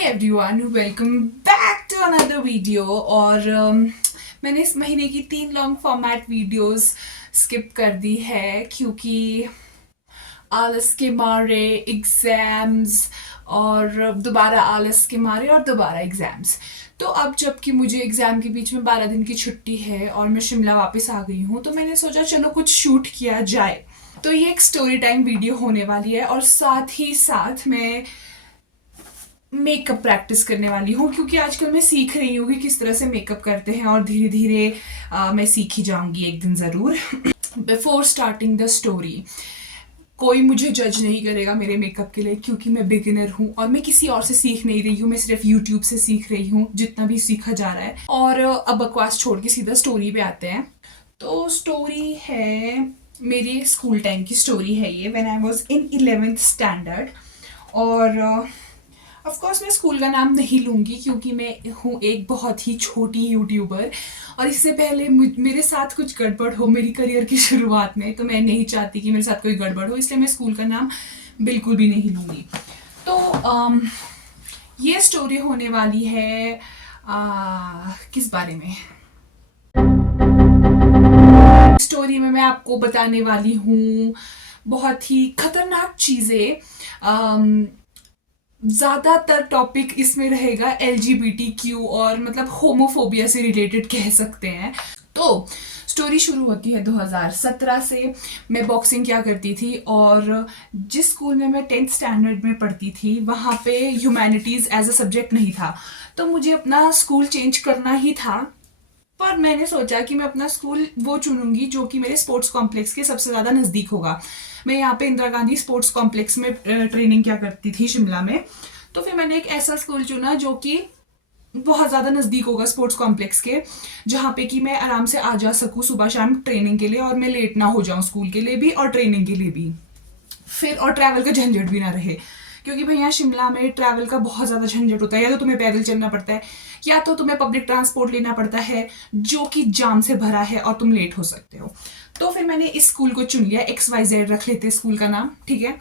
Everyone, welcome back to another video. और मैंने इस महीने की 3 लॉन्ग फॉर्मेट वीडियोस स्किप कर दी है क्योंकि आलस के मारे एग्ज़ाम्स और दोबारा आलस के मारे और दोबारा एग्ज़ाम्स। तो अब जबकि मुझे एग्ज़ाम के बीच में 12 दिन की छुट्टी है और मैं शिमला वापस आ गई हूँ, तो मैंने सोचा चलो कुछ शूट किया जाए। तो ये एक स्टोरी टाइम वीडियो होने वाली है और साथ ही साथ मैं मेकअप प्रैक्टिस करने वाली हूँ क्योंकि आजकल मैं सीख रही हूँ कि किस तरह से मेकअप करते हैं और धीरे धीरे मैं सीख ही जाऊंगी एक दिन ज़रूर। बिफोर स्टार्टिंग द स्टोरी, कोई मुझे जज नहीं करेगा मेरे मेकअप के लिए क्योंकि मैं बिगिनर हूँ और मैं किसी और से सीख नहीं रही हूँ, मैं सिर्फ यूट्यूब से सीख रही हूँ जितना भी सीखा जा रहा है। और अब बकवास छोड़ के सीधा स्टोरी पे आते हैं। तो स्टोरी है मेरी स्कूल टाइम की स्टोरी है ये, when I was in 11th standard. और ऑफ कोर्स मैं स्कूल का नाम नहीं लूँगी क्योंकि मैं हूँ एक बहुत ही छोटी यूट्यूबर और इससे पहले मेरे साथ कुछ गड़बड़ हो मेरी करियर की शुरुआत में, तो मैं नहीं चाहती कि मेरे साथ कोई गड़बड़ हो, इसलिए मैं स्कूल का नाम बिल्कुल भी नहीं लूँगी। तो ये स्टोरी होने वाली है किस बारे में? स्टोरी में मैं आपको बताने वाली हूँ बहुत ही खतरनाक चीज़ें। ज़्यादातर टॉपिक इसमें रहेगा LGBTQ और मतलब होमोफोबिया से रिलेटेड कह सकते हैं। तो स्टोरी शुरू होती है 2017 से। मैं बॉक्सिंग क्या करती थी और जिस स्कूल में मैं 10th स्टैंडर्ड में पढ़ती थी वहाँ पे ह्यूमैनिटीज़ एज अ सब्जेक्ट नहीं था, तो मुझे अपना स्कूल चेंज करना ही था। पर मैंने सोचा कि मैं अपना स्कूल वो चुनूंगी जो कि मेरे स्पोर्ट्स कॉम्प्लेक्स के सबसे ज़्यादा नज़दीक होगा। मैं यहाँ पे इंदिरा गांधी स्पोर्ट्स कॉम्प्लेक्स में ट्रेनिंग क्या करती थी शिमला में, तो फिर मैंने एक ऐसा स्कूल चुना जो कि बहुत ज़्यादा नज़दीक होगा स्पोर्ट्स कॉम्प्लेक्स के, जहाँ पे कि मैं आराम से आ जा सकूँ सुबह शाम ट्रेनिंग के लिए और मैं लेट ना हो जाऊँ स्कूल के लिए भी और ट्रेनिंग के लिए भी, फिर और ट्रैवल का झंझट भी ना रहे। क्योंकि भाई यहाँ शिमला में ट्रैवल का बहुत ज़्यादा झंझट होता है, या तो तुम्हें पैदल चलना पड़ता है या तो तुम्हें पब्लिक ट्रांसपोर्ट लेना पड़ता है जो कि जाम से भरा है और तुम लेट हो सकते हो। तो फिर मैंने इस स्कूल को चुन लिया, XYZ रख लेते स्कूल का नाम, ठीक है।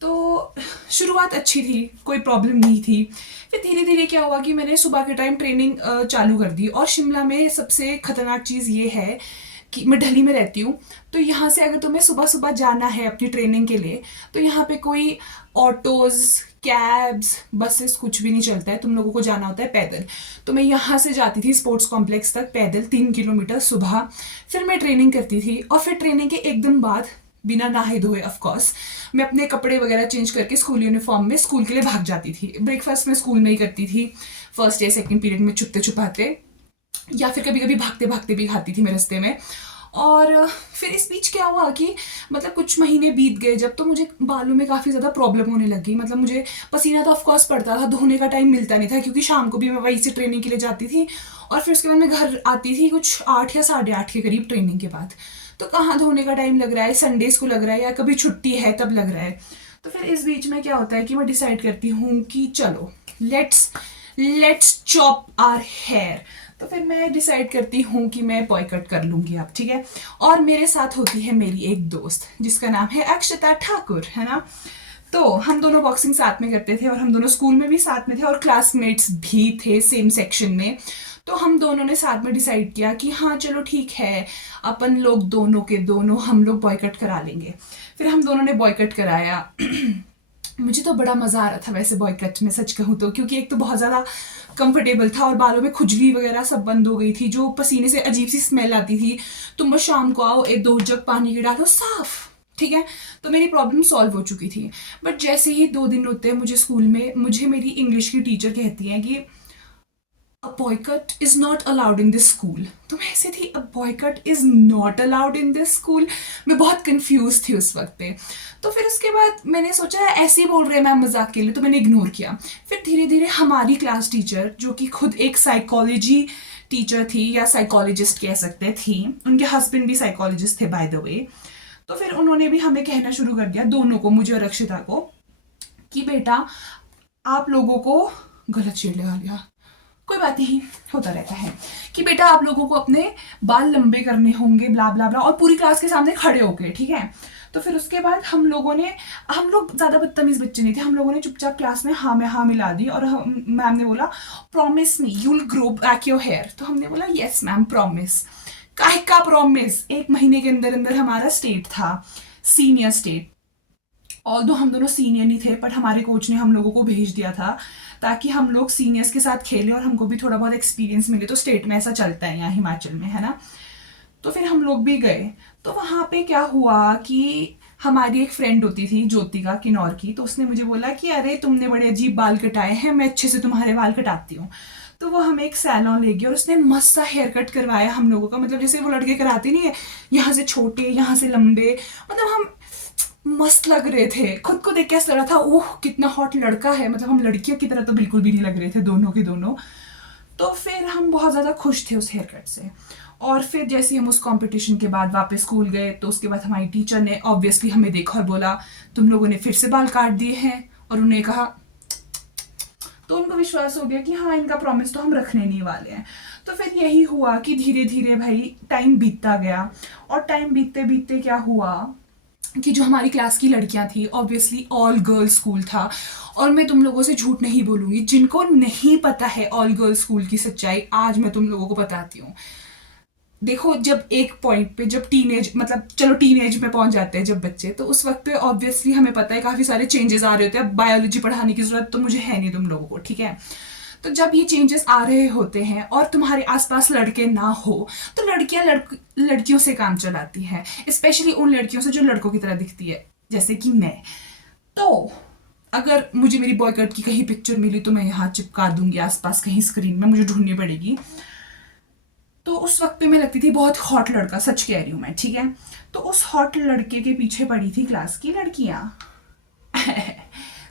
तो शुरुआत अच्छी थी, कोई प्रॉब्लम नहीं थी। फिर धीरे धीरे क्या हुआ कि मैंने सुबह के टाइम ट्रेनिंग चालू कर दी। और शिमला में सबसे खतरनाक चीज़ ये है कि मैं दिल्ली में रहती हूँ, तो यहाँ से अगर तुम्हें सुबह सुबह जाना है अपनी ट्रेनिंग के लिए तो यहाँ पे कोई ऑटोज़, कैब्स, बसेस कुछ भी नहीं चलता है, तुम लोगों को जाना होता है पैदल। तो मैं यहाँ से जाती थी स्पोर्ट्स कॉम्प्लेक्स तक पैदल 3 किलोमीटर सुबह। फिर मैं ट्रेनिंग करती थी और फिर ट्रेनिंग के एक दिन बाद बिना नहाए धोए ऑफ कोर्स मैं अपने कपड़े वगैरह चेंज करके स्कूल यूनिफॉर्म में स्कूल के लिए भाग जाती थी। ब्रेकफास्ट मैं स्कूल में ही करती थी, फर्स्ट या सेकंड पीरियड में छुपते छुपाते, या फिर कभी कभी भागते भागते भी खाती थी मैं रास्ते में। और फिर इस बीच क्या हुआ कि मतलब कुछ महीने बीत गए जब, तो मुझे बालों में काफ़ी ज़्यादा प्रॉब्लम होने लगी। मतलब मुझे पसीना तो ऑफकोर्स पड़ता था, धोने का टाइम मिलता नहीं था क्योंकि शाम को भी मैं वहीं से ट्रेनिंग के लिए जाती थी और फिर उसके बाद मैं घर आती थी कुछ 8 या 8:30 के करीब ट्रेनिंग के बाद। तो कहाँ धोने का टाइम लग रहा है, संडेज़ को लग रहा है या कभी छुट्टी है तब लग रहा है। तो फिर इस बीच में क्या होता है कि मैं डिसाइड करती हूँ कि चलो लेट्स चॉप आवर हेयर। तो फिर मैं डिसाइड करती हूँ कि मैं बॉय कट कर लूँगी अब, ठीक है। और मेरे साथ होती है मेरी एक दोस्त जिसका नाम है अक्षता ठाकुर, है ना। तो हम दोनों बॉक्सिंग साथ में करते थे और हम दोनों स्कूल में भी साथ में थे और क्लासमेट्स भी थे सेम सेक्शन में। तो हम दोनों ने साथ में डिसाइड किया कि हाँ चलो ठीक है, अपन लोग दोनों के दोनों हम लोग बॉय कट करा लेंगे। फिर हम दोनों ने बॉय कट कराया। मुझे तो बड़ा मज़ा आ रहा था वैसे बॉय कट में, सच कहूँ तो, क्योंकि एक तो बहुत ज़्यादा कंफर्टेबल था और बालों में खुजली वगैरह सब बंद हो गई थी, जो पसीने से अजीब सी स्मेल आती थी। तुम बस शाम को आओ, एक 2 जग पानी के डालो, साफ, ठीक है। तो मेरी प्रॉब्लम सॉल्व हो चुकी थी। बट जैसे ही 2 दिन होते हैं मुझे स्कूल में, मुझे मेरी इंग्लिश की टीचर कहती हैं कि a boy cut is not allowed in this school. तो मैं ऐसे थी, a boy cut is not allowed in this school. मैं बहुत कंफ्यूज थी उस वक्त पे। तो फिर उसके बाद मैंने सोचा ऐसे ही बोल रहे हैं मैम मजाक के लिए, तो मैंने इग्नोर किया। फिर धीरे धीरे हमारी क्लास टीचर, जो कि खुद एक साइकोलॉजी टीचर थी या साइकोलॉजिस्ट कह सकते थी, उनके हस्बैंड भी साइकोलॉजिस्ट थे बाय द वे, तो फिर उन्होंने भी हमें कहना शुरू कर दिया दोनों को, मुझे और अक्षिता को, कि बेटा आप लोगों को गलत शेड लगा लिया, कोई बात नहीं, होता रहता है कि बेटा आप लोगों को अपने बाल लंबे करने होंगे, ब्ला ब्ला ब्ला, और पूरी क्लास के सामने खड़े होके, ठीक है। तो फिर उसके बाद हम लोग ज़्यादा बदतमीज बच्चे नहीं थे, हम लोगों ने चुपचाप क्लास में हाँ में हाँ मिला दी, और मैम ने बोला promise me you will grow back your hair. तो हमने बोला यस मैम प्रॉमिस। काहे का प्रॉमिस, 1 महीने के अंदर अंदर हमारा स्टेट था, सीनियर स्टेट। ऑल्दो हम दोनों सीनियर नहीं थे, बट हमारे कोच ने हम लोगों को भेज दिया था ताकि हम लोग सीनियर्स के साथ खेलें और हमको भी थोड़ा बहुत एक्सपीरियंस मिले। तो स्टेट में ऐसा चलता है यहाँ हिमाचल में, है ना। तो फिर हम लोग भी गए। तो वहाँ पे क्या हुआ कि हमारी एक फ्रेंड होती थी ज्योतिका किन्नौर की, तो उसने मुझे बोला कि अरे तुमने बड़े अजीब बाल कटाए हैं, मैं अच्छे से तुम्हारे बाल कटाती हूँ। तो वो हमें एक सैलून ले गई और उसने मस्त सा हेयर कट करवाया हम लोगों का, मतलब जैसे वो लड़के कराते नहीं है, यहाँ से छोटे यहाँ से लंबे, मतलब हम मस्त लग रहे थे। खुद को देख के ऐसा लग रहा था ओह कितना हॉट लड़का है, मतलब हम लड़कियों की तरह तो बिल्कुल भी नहीं लग रहे थे दोनों के दोनों। तो फिर हम बहुत ज़्यादा खुश थे उस हेयर कट से। और फिर जैसे हम उस कंपटीशन के बाद वापस स्कूल गए, तो उसके बाद हमारी टीचर ने ऑब्वियसली हमें देखा और बोला तुम लोगों ने फिर से बाल काट दिए हैं, और उन्हें कहा, तो उनको विश्वास हो गया कि हाँ इनका प्रॉमिस तो हम रखने नहीं वाले हैं। तो फिर यही हुआ कि धीरे धीरे भाई टाइम बीतता गया, और टाइम बीतते बीतते क्या हुआ कि जो हमारी क्लास की लड़कियां थी, ऑब्वियसली ऑल गर्ल्स स्कूल था, और मैं तुम लोगों से झूठ नहीं बोलूँगी, जिनको नहीं पता है ऑल गर्ल्स स्कूल की सच्चाई, आज मैं तुम लोगों को बताती हूँ। देखो जब एक पॉइंट पे जब टीनेज, मतलब चलो टीनेज में पहुंच जाते हैं जब बच्चे, तो उस वक्त पे ऑब्वियसली हमें पता है काफ़ी सारे चेंजेस आ रहे होते हैं। अब बायोलॉजी पढ़ाने की ज़रूरत तो मुझे है नहीं तुम लोगों को, ठीक है। तो जब ये चेंजेस आ रहे होते हैं और तुम्हारे आसपास लड़के ना हो, तो लड़कियां लड़कियों से काम चलाती हैं, स्पेशली उन लड़कियों से जो लड़कों की तरह दिखती है, जैसे कि मैं। तो अगर मुझे मेरी बॉयकट की कहीं पिक्चर मिली तो मैं यहाँ चिपका दूंगी आसपास कहीं स्क्रीन में, मुझे ढूंढनी पड़ेगी। तो उस वक्त पे मैं लगती थी बहुत हॉट लड़का, सच कह रही हूँ मैं, ठीक है। तो उस हॉट लड़के के पीछे पड़ी थी क्लास की लड़कियाँ।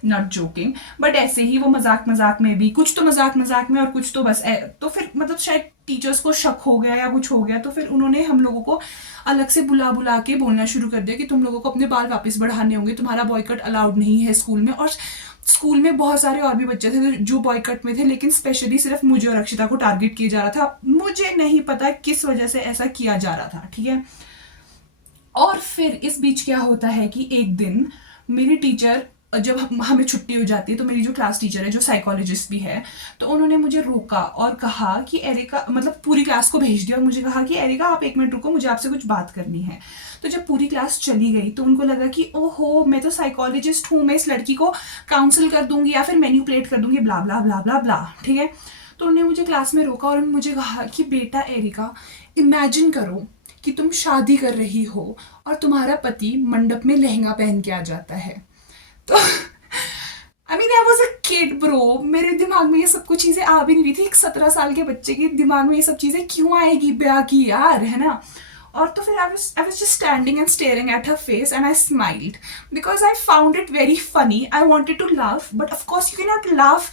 नॉट जोकिंग, बट ऐसे ही वो मजाक मजाक में भी, कुछ तो मजाक मजाक में और कुछ तो बस तो फिर मतलब शायद टीचर्स को शक हो गया या कुछ हो गया, तो फिर उन्होंने हम लोगों को अलग से बुला बुला के बोलना शुरू कर दिया कि तुम लोगों को अपने बाल वापस बढ़ाने होंगे, तुम्हारा बॉयकट अलाउड नहीं है स्कूल में। और स्कूल में बहुत सारे और भी बच्चे थे जो बॉयकट में थे, लेकिन स्पेशली सिर्फ मुझे और अक्षिता को टारगेट किया जा रहा था। मुझे नहीं पता किस वजह से ऐसा किया जा रहा था, ठीक है। और फिर इस बीच क्या होता है कि एक दिन मेरी टीचर, जब हमें छुट्टी हो जाती है, तो मेरी जो क्लास टीचर है जो साइकोलॉजिस्ट भी है, तो उन्होंने मुझे रोका और कहा कि एरिका, मतलब पूरी क्लास को भेज दिया और मुझे कहा कि एरिका आप 1 मिनट रुको, मुझे आपसे कुछ बात करनी है। तो जब पूरी क्लास चली गई तो उनको लगा कि ओहो मैं तो साइकोलॉजिस्ट हूँ, मैं इस लड़की को काउंसिल कर दूंगी या फिर मैनिपुलेट कर दूंगी, ब्ला ब्ला ब्ला ब्ला ब्ला, ठीक है। तो उन्होंने मुझे क्लास में रोका और मुझे कहा कि बेटा एरिका, इमेजिन करो कि तुम शादी कर रही हो और तुम्हारा पति मंडप में लहंगा पहन के आ जाता है। तो आई mean I was a kid bro, मेरे दिमाग में ये सब कुछ चीज़ें आ भी नहीं रही थी। एक 17 साल के बच्चे के दिमाग में ये सब चीज़ें क्यों आएगी ब्याह की यार, है ना। और तो फिर आई was just standing and staring at her face and I smiled because I found it very funny. I wanted to laugh, but of course you cannot laugh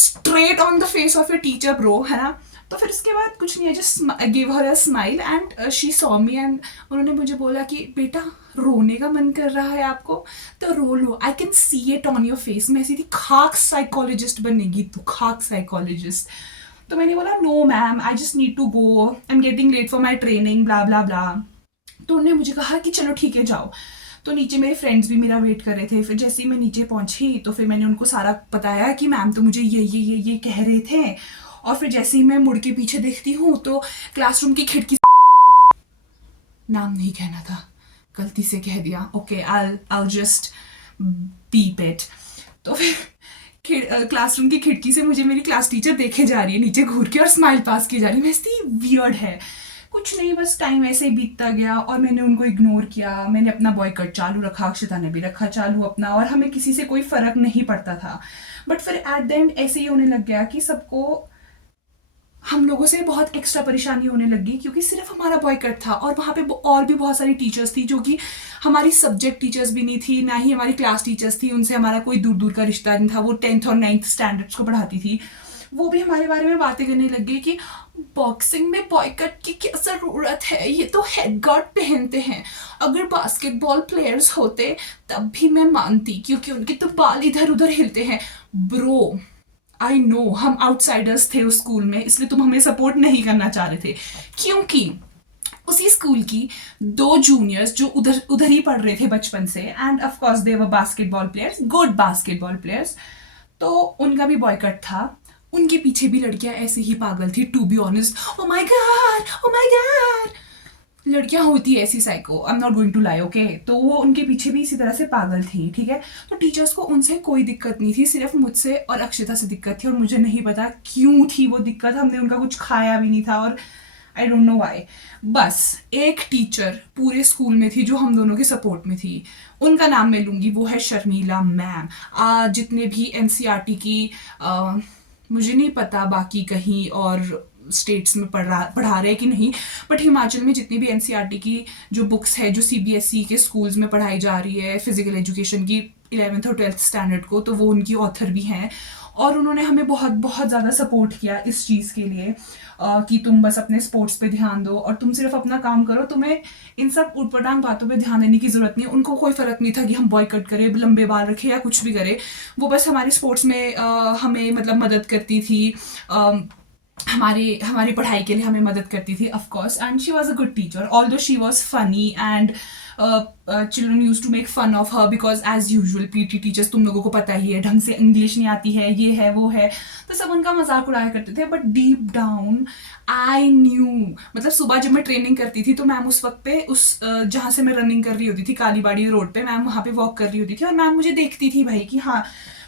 straight on the face of your teacher bro, है ना। तो फिर उसके बाद कुछ नहीं, I just gave her a smile and she saw me and उन्होंने मुझे बोला कि बेटा रोने का मन कर रहा है आपको तो रो लो, I can see it on your face. मैं ऐसी थी खाक साइकोलॉजिस्ट बनेगी तू, खाक साइकोलॉजिस्ट। तो मैंने बोला no ma'am I just need to go, I am getting late for my training, blah blah blah. तो उन्होंने मुझे कहा कि चलो ठीक है जाओ। तो नीचे मेरे फ्रेंड्स भी मेरा वेट कर रहे थे। फिर जैसे ही मैं नीचे पहुंची तो फिर मैंने उनको सारा बताया कि मैम तो मुझे ये कह रहे थे। और फिर जैसे ही मैं मुड़ के पीछे देखती हूँ तो क्लासरूम की खिड़की, नाम नहीं कहना था, गलती से कह दिया, okay I'll just beep it। तो फिर क्लासरूम की खिड़की से मुझे मेरी क्लास टीचर देखे जा रही है नीचे घूर के और स्माइल पास की जा रही है। मैं ऐसी वियर्ड है, कुछ नहीं, बस टाइम ऐसे ही बीतता गया और मैंने उनको इग्नोर किया। मैंने अपना बॉयकट चालू रखा, अक्षिता ने भी रखा चालू अपना, और हमें किसी से कोई फर्क नहीं पड़ता था। बट फिर एट द एंड ऐसे ही होने लग गया कि सबको हम लोगों से बहुत एक्स्ट्रा परेशानी होने लगी क्योंकि सिर्फ हमारा बॉयकट था और वहाँ पे और भी बहुत सारी टीचर्स थी जो कि हमारी सब्जेक्ट टीचर्स भी नहीं थी, ना ही हमारी क्लास टीचर्स थी, उनसे हमारा कोई दूर दूर का रिश्ता नहीं था। वो 10th और 9th स्टैंडर्ड्स को पढ़ाती थी, वो भी हमारे बारे में बातें करने लग गई कि बॉक्सिंग में बॉयकट की क्या ज़रूरत है, ये तो हेड गार्ड पहनते हैं, अगर बास्केटबॉल प्लेयर्स होते तब भी मैं मानती क्योंकि उनके तो बाल इधर उधर हिलते हैं। ब्रो आई नो हम आउटसाइडर्स थे उस स्कूल में, इसलिए तुम हमें सपोर्ट नहीं करना चाह रहे थे, क्योंकि उसी स्कूल की दो जूनियर्स जो उधर उधर ही पढ़ रहे थे बचपन से, end of course they were basketball players, good basketball players, तो उनका भी बॉयकट था। उनके पीछे भी लड़कियां ऐसे ही पागल थी, to be honest. Oh my god, oh my god, लड़कियां होती है ऐसी psycho, I am not going to lie, okay. तो वो उनके पीछे भी इसी तरह से पागल थी, ठीक है। तो टीचर्स को उनसे कोई दिक्कत नहीं थी, सिर्फ मुझसे और अक्षिता से दिक्कत थी, और मुझे नहीं पता क्यों थी वो दिक्कत, हमने उनका कुछ खाया भी नहीं था, और आई डोंट नो वाई। बस एक टीचर पूरे स्कूल में थी जो हम दोनों के सपोर्ट में थी, उनका नाम मैं लूंगी, वो है शर्मिला मैम। जितने भी एनसीईआरटी की मुझे नहीं पता बाकी कहीं और स्टेट्स में पढ़ा रहे कि नहीं, बट हिमाचल में जितनी भी एनसीईआरटी की जो बुक्स है जो सीबीएसई के स्कूल्स में पढ़ाई जा रही है फिजिकल एजुकेशन की 11th और 12th स्टैंडर्ड को, तो वो उनकी ऑथर भी हैं, और उन्होंने हमें बहुत बहुत ज़्यादा सपोर्ट किया इस चीज़ के लिए कि तुम बस अपने स्पोर्ट्स पे ध्यान दो और तुम सिर्फ अपना काम करो, तुम्हें इन सब उटपटांग बातों पे ध्यान देने की ज़रूरत नहीं है। उनको कोई फ़र्क नहीं था कि हम बॉयकट करें, लंबे बाल रखें या कुछ भी करें, वो बस हमारी स्पोर्ट्स में हमें मतलब मदद करती थी, हमारी हमारी पढ़ाई के लिए हमें मदद करती थी, of course. And she was a good teacher, although she was funny, and children use to make fun of her, because as usual PT teachers तुम लोगों को पता ही है, ढंग से इंग्लिश नहीं आती है, ये है वो है, तो सब उनका मजाक उड़ाया करते थे। But deep down I knew, मतलब सुबह जब मैं ट्रेनिंग करती थी तो मैम उस वक्त पे उस जहाँ से मैं रनिंग कर रही होती थी कालीबाड़ी रोड पे, मैम वहाँ पे वॉक कर रही होती थी, और मैम मुझे देखती थी भाई कि हाँ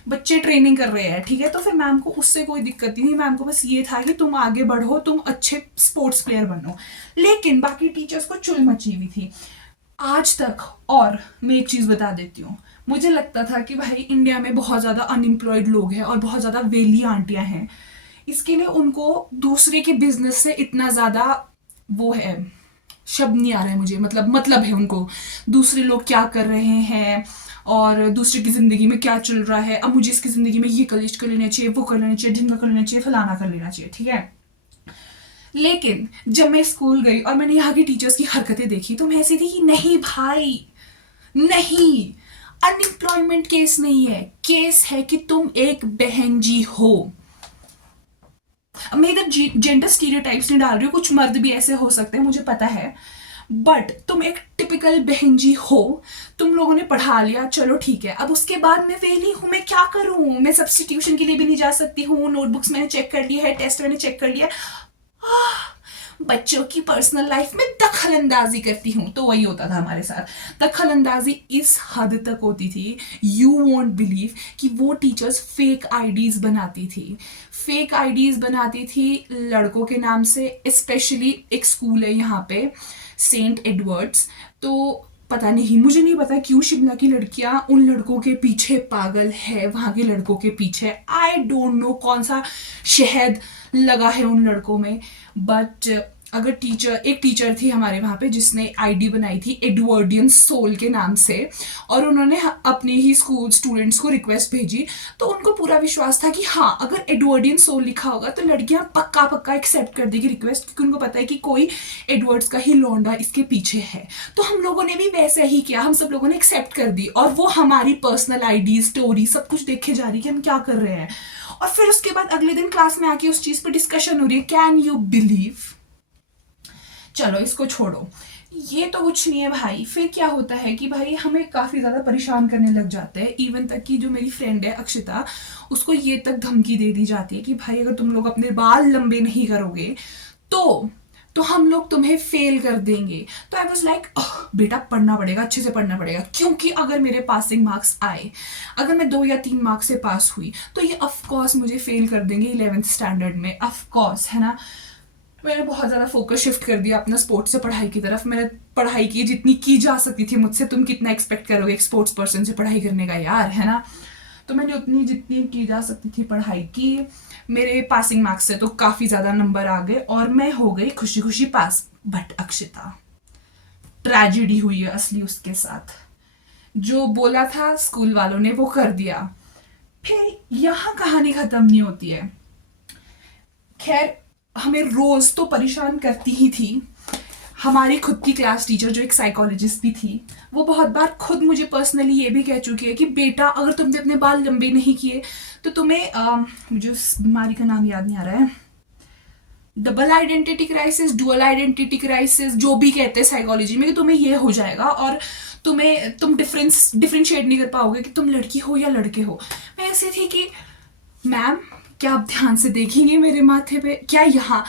बच्चे ट्रेनिंग कर रहे हैं, ठीक है। तो फिर मैम को उससे कोई दिक्कत नहीं, मैम को बस ये था कि तुम आगे बढ़ो, तुम अच्छे स्पोर्ट्स प्लेयर बनो। लेकिन बाकी टीचर्स को चुल मची हुई थी आज तक। और मैं एक चीज़ बता देती हूँ, मुझे लगता था कि भाई इंडिया में बहुत ज़्यादा अनएम्प्लॉयड लोग हैं और बहुत ज़्यादा वेली आंटियां हैं, इसके लिए उनको दूसरे के बिजनेस से इतना ज़्यादा वो है, शब्द नहीं आ रहा है मुझे, मतलब है उनको दूसरे लोग क्या कर रहे हैं और दूसरे की ज़िंदगी में क्या चल रहा है, अब मुझे इसकी ज़िंदगी में ये कॉलेज कर लेना चाहिए, वो कर लेना चाहिए, ढिमका कर लेना चाहिए, फलाना कर लेना चाहिए, ठीक है। लेकिन जब मैं स्कूल गई और मैंने यहाँ की टीचर्स की हरकतें देखी तो मैं ऐसी थी कि नहीं भाई नहीं, अनएम्प्लॉयमेंट केस नहीं है, केस है कि तुम एक बहन जी हो। अब मैं इधर जेंडर स्टीरियोटाइप्स नहीं डाल रही हूँ, कुछ मर्द भी ऐसे हो सकते हैं मुझे पता है, बट तुम एक टिपिकल बहन जी हो, तुम लोगों ने पढ़ा लिया, चलो ठीक है। अब उसके बाद मैं वेली हूँ, मैं क्या करूँ, मैं सब्सटीट्यूशन के लिए भी नहीं जा सकती हूँ, नोटबुक्स मैंने चेक कर लिया है, टेस्ट मैंने चेक कर लिया है, बच्चों की पर्सनल लाइफ में दखल अंदाजी करती हूँ। तो वही होता था हमारे साथ, दखल अंदाजी इस हद तक होती थी, यू वोंट बिलीव, कि वो टीचर्स फेक आईडीज बनाती थी, फेक आईडीज बनाती थी लड़कों के नाम से। स्पेशली एक स्कूल है यहाँ पे सेंट एडवर्ड्स, तो पता नहीं, मुझे नहीं पता क्यों शिमला की लड़कियां उन लड़कों के पीछे पागल है, वहाँ के लड़कों के पीछे, आई डोंट नो कौन सा शहद लगा है उन लड़कों में। बट अगर एक टीचर थी हमारे वहाँ पे जिसने आईडी बनाई थी एडवर्डियन सोल के नाम से, और उन्होंने अपने ही स्कूल स्टूडेंट्स को रिक्वेस्ट भेजी, तो उनको पूरा विश्वास था कि हाँ अगर एडवर्डियन सोल लिखा होगा तो लड़कियाँ पक्का पक्का एक्सेप्ट कर देगी रिक्वेस्ट, क्योंकि उनको पता है कि कोई एडवर्ड्स का ही लौंडा इसके पीछे है। तो हम लोगों ने भी वैसे ही किया, हम सब लोगों ने एक्सेप्ट कर दी, और वो हमारी पर्सनल आईडी स्टोरी सब कुछ देखे जा रही है कि हम क्या कर रहे हैं। और फिर उसके बाद अगले दिन क्लास में आके उस चीज पे डिस्कशन हो रही है, कैन यू बिलीव। चलो इसको छोड़ो, ये तो कुछ नहीं है भाई। फिर क्या होता है कि भाई हमें काफ़ी ज़्यादा परेशान करने लग जाते हैं, इवन तक कि जो मेरी फ्रेंड है अक्षिता, उसको ये तक धमकी दे दी जाती है कि भाई अगर तुम लोग अपने बाल लंबे नहीं करोगे तो हम लोग तुम्हें फेल कर देंगे। तो आई वॉज लाइक बेटा पढ़ना पड़ेगा, अच्छे से पढ़ना पड़ेगा, क्योंकि अगर मेरे पासिंग मार्क्स आए, अगर मैं 2 या 3 मार्क्स से पास हुई तो ये ऑफकोर्स मुझे फेल कर देंगे 11th स्टैंडर्ड में, ऑफकोर्स, है ना। मैंने बहुत ज़्यादा फोकस शिफ्ट कर दिया अपना स्पोर्ट्स से पढ़ाई की तरफ। मैंने पढ़ाई की जितनी की जा सकती थी मुझसे, तुम कितना एक्सपेक्ट करोगे एक स्पोर्ट्स पर्सन से पढ़ाई करने का यार, है ना। तो मैंने उतनी जितनी की जा सकती थी पढ़ाई की, मेरे पासिंग मार्क्स से तो काफ़ी ज़्यादा नंबर आ गए और मैं हो गई खुशी खुशी पास। बट अक्षिता, ट्रेजेडी हुई है असली उसके साथ, जो बोला था स्कूल वालों ने वो कर दिया। फिर यहाँ कहानी ख़त्म नहीं होती है। खैर हमें रोज़ तो परेशान करती ही थी, हमारी खुद की क्लास टीचर जो एक साइकोलॉजिस्ट भी थी, वो बहुत बार खुद मुझे पर्सनली ये भी कह चुकी है कि बेटा अगर तुमने अपने बाल लंबे नहीं किए तो तुम्हें मुझे उस बीमारी का नाम याद नहीं आ रहा है, double identity crisis, dual identity crisis, जो भी कहते हैं साइकोलॉजी में, कि तुम्हें ये हो जाएगा और तुम डिफरेंशिएट नहीं कर पाओगे कि तुम लड़की हो या लड़के हो। मैं ऐसी थी कि मैम क्या आप ध्यान से देखेंगे मेरे माथे पे, क्या यहाँ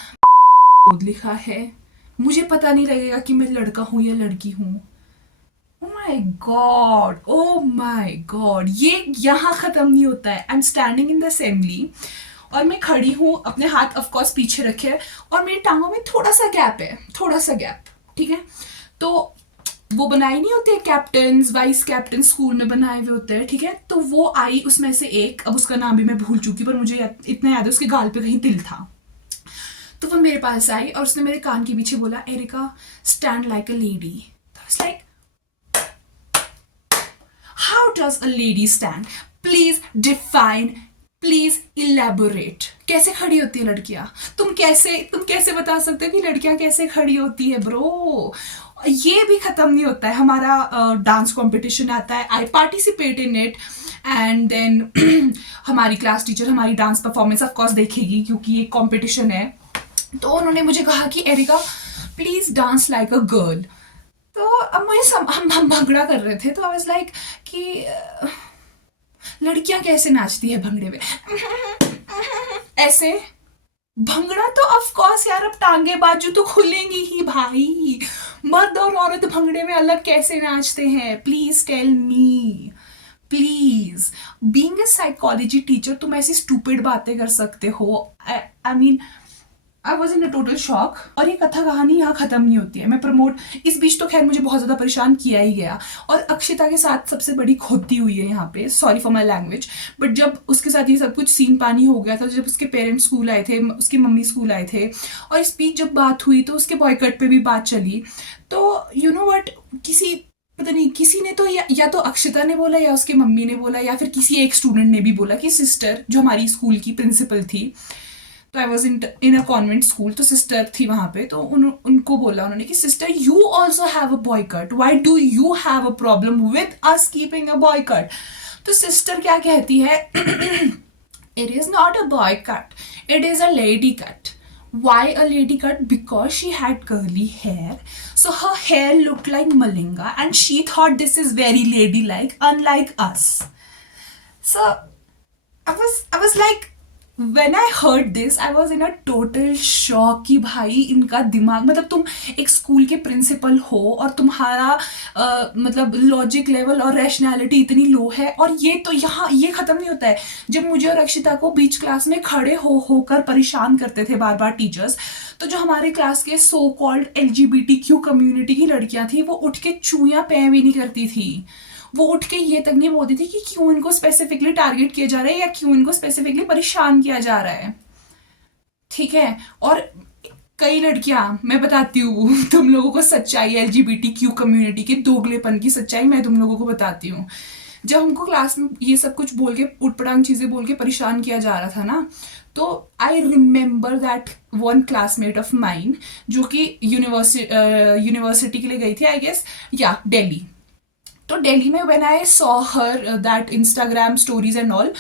लिखा है, मुझे पता नहीं लगेगा कि मैं लड़का हूँ या लड़की हूँ। ओ my god, oh my God, ये यहाँ खत्म नहीं होता है। I am standing in the assembly और मैं खड़ी हूँ, अपने हाथ ऑफ कोर्स पीछे रखे हैं और मेरी टांगों में थोड़ा सा गैप है, थोड़ा सा गैप, ठीक है। तो वो बनाए नहीं होते कैप्टन वाइस कैप्टन स्कूल में बनाए हुए होते हैं, ठीक है। तो वो आई उसमें से एक, अब उसका नाम भी मैं भूल चुकी, पर मुझे इतना याद है उसके गाल पे कहीं तिल था। तो वो मेरे पास आई और उसने मेरे कान के पीछे बोला, Erica stand like a lady. Like how does a lady stand, please define, please elaborate. कैसे खड़ी होती है लड़कियां? तुम कैसे बता सकते हो कि लड़कियां कैसे खड़ी होती है ब्रो? ये भी खत्म नहीं होता है। हमारा डांस कंपटीशन आता है, I participate in it and then हमारी क्लास टीचर हमारी डांस परफॉर्मेंस ऑफ कोर्स देखेगी क्योंकि ये कंपटीशन है। तो उन्होंने मुझे कहा कि Erica please dance like a girl. तो अब हम भंगड़ा कर रहे थे, तो आई वाज लाइक कि लड़कियां कैसे नाचती है भंगड़े में ऐसे। भंगड़ा तो ऑफ कोर्स यार, अब टांगे बाजू तो खुलेंगी ही भाई। मर्द और औरत भंगड़े में अलग कैसे नाचते हैं? Please tell me, please. Being a psychology teacher तुम ऐसी स्टूपिड बातें कर सकते हो? I mean I was in a total shock. और ये कथा कहानी यहाँ खत्म नहीं होती है। मैं प्रमोट इस बीच तो खैर मुझे बहुत ज़्यादा परेशान किया ही गया, और अक्षिता के साथ सबसे बड़ी खोती हुई है यहाँ पे, sorry for my language. But जब उसके साथ ये सब कुछ सीन पानी हो गया था, जब उसके पेरेंट्स स्कूल आए थे, उसकी मम्मी स्कूल आए थे, और इस बीच जब बात हुई तो उसके बॉयकट पे भी बात चली। तो यू नो वट, पता नहीं किसी ने तो या तो अक्षिता ने बोला या उसकी मम्मी ने बोला या फिर किसी एक स्टूडेंट ने भी बोला कि सिस्टर, जो हमारी स्कूल की प्रिंसिपल थी, तो आई was in a convent school, तो सिस्टर थी वहाँ पे, तो उनको बोला उन्होंने कि sister you also have a boy cut, why do you have a problem with us keeping a boy cut? तो सिस्टर क्या कहती है, it is not a boy cut, it is a lady cut. Why a lady cut? Because she had curly hair, so her hair looked like Malinga and she thought this is very ladylike, unlike us. So I was like, when I heard this, I was in a total shock कि भाई इनका दिमाग, मतलब तुम एक school के principal हो और तुम्हारा मतलब लॉजिक लेवल और रैशनैलिटी इतनी लो है, और ये तो यहाँ ये ख़त्म नहीं होता है। जब मुझे और अक्षिता को बीच क्लास में खड़े होकर परेशान करते थे बार बार टीचर्स, तो जो हमारे क्लास के सो कॉल्ड LGBTQ कम्युनिटी की लड़कियाँ थी, वो उठ के चूइयाँ पैं भी नहीं करती थी। वो उठ के ये तक नहीं बोलती थी कि क्यों इनको स्पेसिफिकली टारगेट किया जा रहा है या क्यों इनको स्पेसिफिकली परेशान किया जा रहा है, ठीक है। और कई लड़कियां, मैं बताती हूँ तुम लोगों को सच्चाई, LGBTQ कम्युनिटी के दोगलेपन की सच्चाई मैं तुम लोगों को बताती हूँ। जब हमको क्लास में ये सब कुछ बोल के, उटपटांग चीज़ें बोल के परेशान किया जा रहा था ना, तो I remember that one classmate of mine जो कि यूनिवर्सिटी के लिए गई थी, आई गेस, या दिल्ली। तो दिल्ली में when I saw her that Instagram stories and all,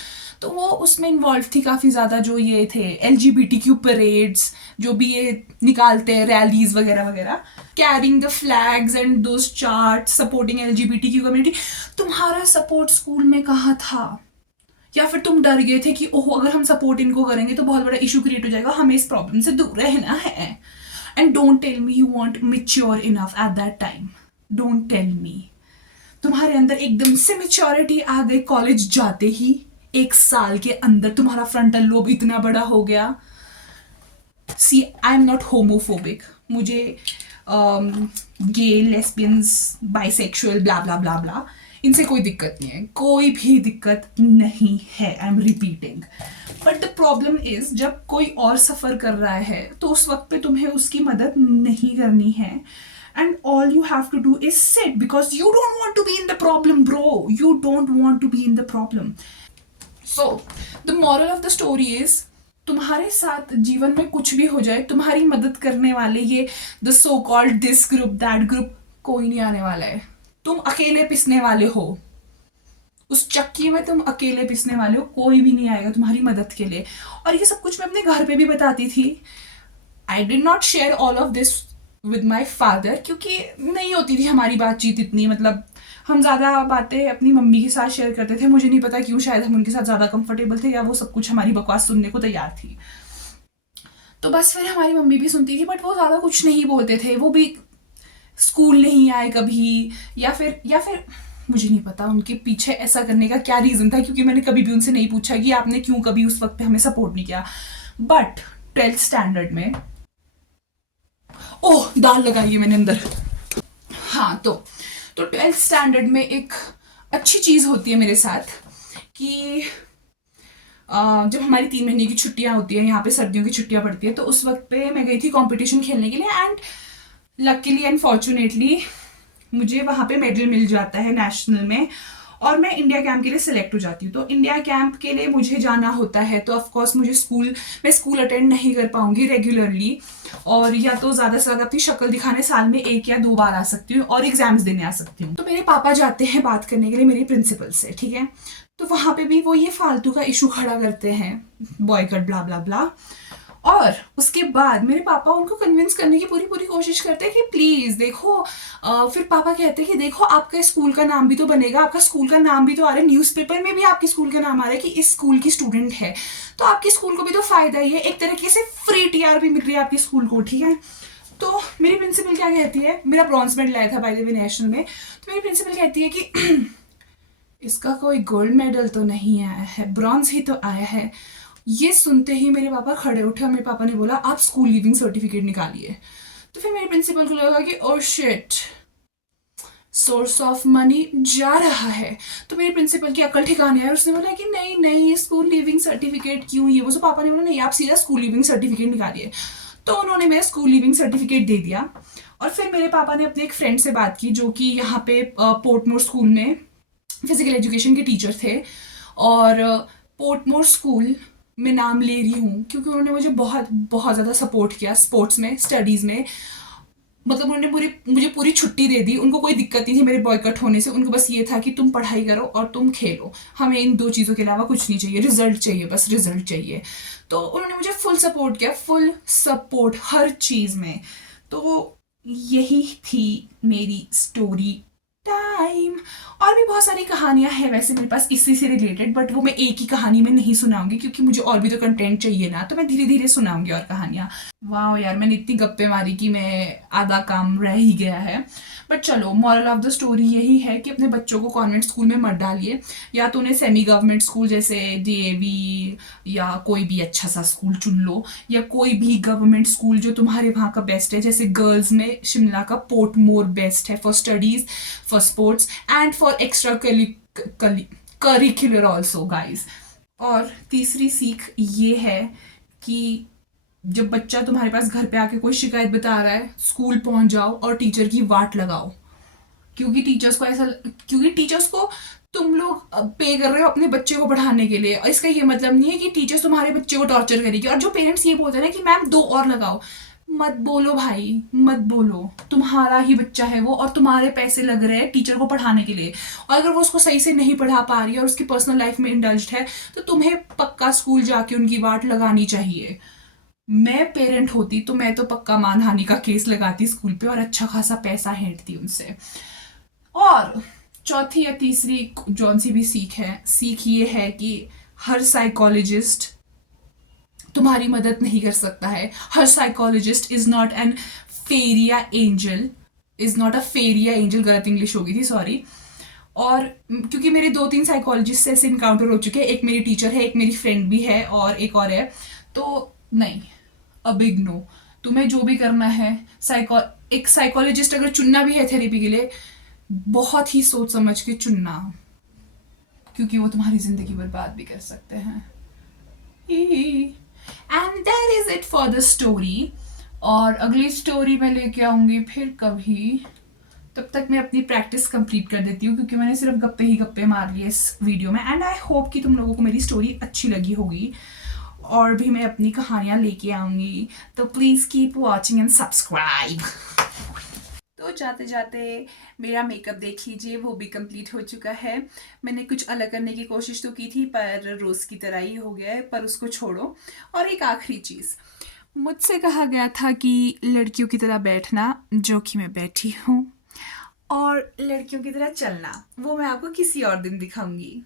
तो वो उसमें इन्वॉल्व थी काफ़ी ज़्यादा, जो ये थे LGBTQ परेड्स, जो भी ये निकालते हैं, रैलीज वगैरह वगैरह, carrying the flags and those charts supporting LGBTQ community. तुम्हारा सपोर्ट स्कूल में कहाँ था? या फिर तुम डर गए थे कि ओहो अगर हम सपोर्ट इनको करेंगे तो बहुत बड़ा इशू क्रिएट हो जाएगा, हमें इस प्रॉब्लम से दूर रहना है। And don't tell me you weren't mature enough at that time, don't tell me. तुम्हारे अंदर एकदम से मेच्योरिटी आ गई कॉलेज जाते ही, 1 साल के अंदर तुम्हारा फ्रंटल लोब इतना बड़ा हो गया। सी आई एम नॉट होमोफोबिक, मुझे गे, लेस्बियंस, बाइसेक्सुअल, ब्ला ब्ला ब्ला ब्ला, इनसे कोई दिक्कत नहीं है, कोई भी दिक्कत नहीं है, I am repeating. But the problem is, जब कोई और सफ़र कर रहा है तो उस वक्त पे तुम्हें उसकी मदद नहीं करनी है, and all you have to do is sit, because you don't want to be in the problem, bro. You don't want to be in the problem. So the moral of the story is, तुम्हारे साथ जीवन में कुछ भी हो जाए, तुम्हारी मदद करने वाले ये the so called this group that group कोई नहीं आने वाला है। तुम अकेले पिसने वाले हो, उस चक्की में तुम अकेले पिसने वाले हो, कोई भी नहीं आएगा तुम्हारी मदद के लिए। और ये सब कुछ मैं अपने घर पे भी बताती थी। I did not share all of this with my father, क्योंकि नहीं होती थी हमारी बातचीत इतनी, मतलब हम ज़्यादा बातें अपनी मम्मी के साथ शेयर करते थे। मुझे नहीं पता क्यों, शायद हम उनके साथ ज़्यादा कंफर्टेबल थे या वो सब कुछ हमारी बकवास सुनने को तैयार थी। तो बस फिर हमारी मम्मी भी सुनती थी, बट वो ज़्यादा कुछ नहीं बोलते थे। वो भी स्कूल नहीं आए कभी, या फिर मुझे नहीं पता उनके पीछे ऐसा करने का क्या रीज़न था, क्योंकि मैंने कभी भी उनसे नहीं पूछा कि आपने क्यों कभी उस वक्त पे हमें सपोर्ट नहीं किया। बट 12th स्टैंडर्ड में, ओह दाल लगाई है मैंने अंदर। हाँ, तो 12th स्टैंडर्ड में एक अच्छी चीज़ होती है मेरे साथ कि जब हमारी 3 महीने की छुट्टियां होती है, यहाँ पे सर्दियों की छुट्टियां पड़ती है, तो उस वक्त पे मैं गई थी कंपटीशन खेलने के लिए। एंड लकीली एंड फॉर्चुनेटली मुझे वहाँ पे मेडल मिल जाता है नेशनल में, और मैं इंडिया कैंप के लिए सिलेक्ट हो जाती हूँ। तो इंडिया कैंप के लिए मुझे जाना होता है, तो ऑफकोर्स मैं स्कूल अटेंड नहीं कर पाऊंगी रेगुलरली, और या तो ज़्यादा से ज़्यादा अपनी शक्ल दिखाने साल में 1 या 2 बार आ सकती हूँ, और एग्जाम्स देने आ सकती हूँ। तो मेरे पापा जाते हैं बात करने के लिए मेरी प्रिंसिपल से, ठीक है। तो वहाँ पे भी वो ये फालतू का इशू खड़ा करते हैं, बॉयकट ब्ला ब्ला ब्ला। और उसके बाद मेरे पापा उनको कन्विंस करने की पूरी पूरी कोशिश करते हैं कि प्लीज़ देखो, फिर पापा कहते हैं कि देखो आपका स्कूल का नाम भी तो बनेगा, आपका स्कूल का नाम भी तो आ रहा है, न्यूज़पेपर में भी आपके स्कूल का नाम आ रहा है कि इस स्कूल की स्टूडेंट है, तो आपके स्कूल को भी तो फ़ायदा ही है, एक तरीके से फ्री टीआरपी मिल रही है आपके स्कूल को, ठीक है। तो मेरी प्रिंसिपल क्या कहती है, मेरा ब्रॉन्ज मेडल आया था बाय द वे नेशनल में, तो मेरी प्रिंसिपल कहती है कि इसका कोई गोल्ड मेडल तो नहीं आया है, ब्रॉन्ज ही तो आया है। ये सुनते ही मेरे पापा खड़े उठे और मेरे पापा ने बोला आप स्कूल लीविंग सर्टिफिकेट निकालिए। तो फिर मेरे प्रिंसिपल को लगा कि oh shit, source of money जा रहा है। तो मेरे प्रिंसिपल की अकल ठिकाने आया, उसने बोला कि नहीं नहीं, स्कूल लीविंग सर्टिफिकेट क्यों, ये वो। तो पापा ने बोला नहीं, आप सीधा स्कूल लीविंग सर्टिफिकेट निकालिए। तो उन्होंने मेरा स्कूल लीविंग सर्टिफिकेट दे दिया। और फिर मेरे पापा ने अपने एक फ्रेंड से बात की जो कि यहाँ पे पोर्टमोर स्कूल में फिजिकल एजुकेशन के टीचर थे, और पोर्टमोर स्कूल में नाम ले रही हूँ क्योंकि उन्होंने मुझे बहुत बहुत ज़्यादा सपोर्ट किया स्पोर्ट्स में, स्टडीज़ में। मतलब उन्होंने मुझे पूरी छुट्टी दे दी। उनको कोई दिक्कत नहीं थी मेरे बॉयकट होने से, उनको बस ये था कि तुम पढ़ाई करो और तुम खेलो, हमें इन 2 चीज़ों के अलावा कुछ नहीं चाहिए, रिजल्ट चाहिए, बस रिजल्ट चाहिए। तो उन्होंने मुझे फुल सपोर्ट किया, फुल सपोर्ट हर चीज़ में। तो यही थी मेरी स्टोरी टाइम। और भी बहुत सारी कहानियां हैं वैसे मेरे पास इसी से रिलेटेड, बट वो मैं एक ही कहानी में नहीं सुनाऊंगी क्योंकि मुझे और भी तो कंटेंट चाहिए ना, तो मैं धीरे धीरे सुनाऊंगी और कहानियां। वाह यार, मैंने इतनी गप्पे मारी कि मैं आधा काम रह ही गया है। बट चलो, मॉरल ऑफ द स्टोरी यही है कि अपने बच्चों को कॉन्वेंट स्कूल में मत डालिए, या तो उन्हें सेमी गवर्नमेंट स्कूल जैसे डीएवी या कोई भी अच्छा सा स्कूल चुन लो, या कोई भी गवर्नमेंट स्कूल जो तुम्हारे वहाँ का बेस्ट है। जैसे गर्ल्स में शिमला का पोर्टमोर बेस्ट है for studies, for sports and for extra curricular also guys. और तीसरी सीख ये है कि जब बच्चा तुम्हारे पास घर पे आके कोई शिकायत बता रहा है, स्कूल पहुंच जाओ और टीचर की वाट लगाओ, क्योंकि टीचर्स को तुम लोग पे कर रहे हो अपने बच्चे को पढ़ाने के लिए, और इसका ये मतलब नहीं है कि टीचर्स तुम्हारे बच्चे को टॉर्चर करेगी। और जो पेरेंट्स ये बोलते हैं ना कि मैम 2 और लगाओ, मत बोलो भाई, मत बोलो। तुम्हारा ही बच्चा है वो, और तुम्हारे पैसे लग रहे हैं टीचर को पढ़ाने के लिए, और अगर वो उसको सही से नहीं पढ़ा पा रही है और उसकी पर्सनल लाइफ में इंडल्ज्ड है, तो तुम्हें पक्का स्कूल जाके उनकी वाट लगानी चाहिए। मैं पेरेंट होती तो मैं तो पक्का मानहानि का केस लगाती स्कूल पे और अच्छा खासा पैसा हेंटती उनसे। और चौथी या तीसरी जौन सी भी सीख ये है कि हर साइकोलॉजिस्ट तुम्हारी मदद नहीं कर सकता है। हर psychologist is not an fairy angel, गलत इंग्लिश हो गई थी, सॉरी। और क्योंकि मेरे 2-3 साइकोलॉजिस्ट से ऐसे इनकाउंटर हो चुके हैं, एक मेरी टीचर है, एक मेरी फ्रेंड भी है, और एक और है। तो नहीं, अ बिग नो। तुम्हें जो भी करना है, एक साइकोलॉजिस्ट अगर चुनना भी है थेरेपी के लिए, बहुत ही सोच समझ के चुनना, क्योंकि वो तुम्हारी जिंदगी बर्बाद भी कर सकते हैं। And that is it for the story. और अगली स्टोरी मैं लेके आऊंगी फिर कभी। तब तक मैं अपनी प्रैक्टिस कंप्लीट कर देती हूँ, क्योंकि मैंने सिर्फ गप्पे ही गप्पे मार लिए इस वीडियो में। एंड आई होप कि तुम लोगों को मेरी स्टोरी अच्छी लगी होगी। और भी मैं अपनी कहानियाँ लेके आऊँगी, तो please keep watching and subscribe. तो जाते जाते मेरा मेकअप देख लीजिए, वो भी कंप्लीट हो चुका है। मैंने कुछ अलग करने की कोशिश तो की थी पर रोज़ की तरह ही हो गया है, पर उसको छोड़ो। और एक आखिरी चीज़, मुझसे कहा गया था कि लड़कियों की तरह बैठना, जो कि मैं बैठी हूँ, और लड़कियों की तरह चलना, वो मैं आपको किसी और दिन दिखाऊंगी।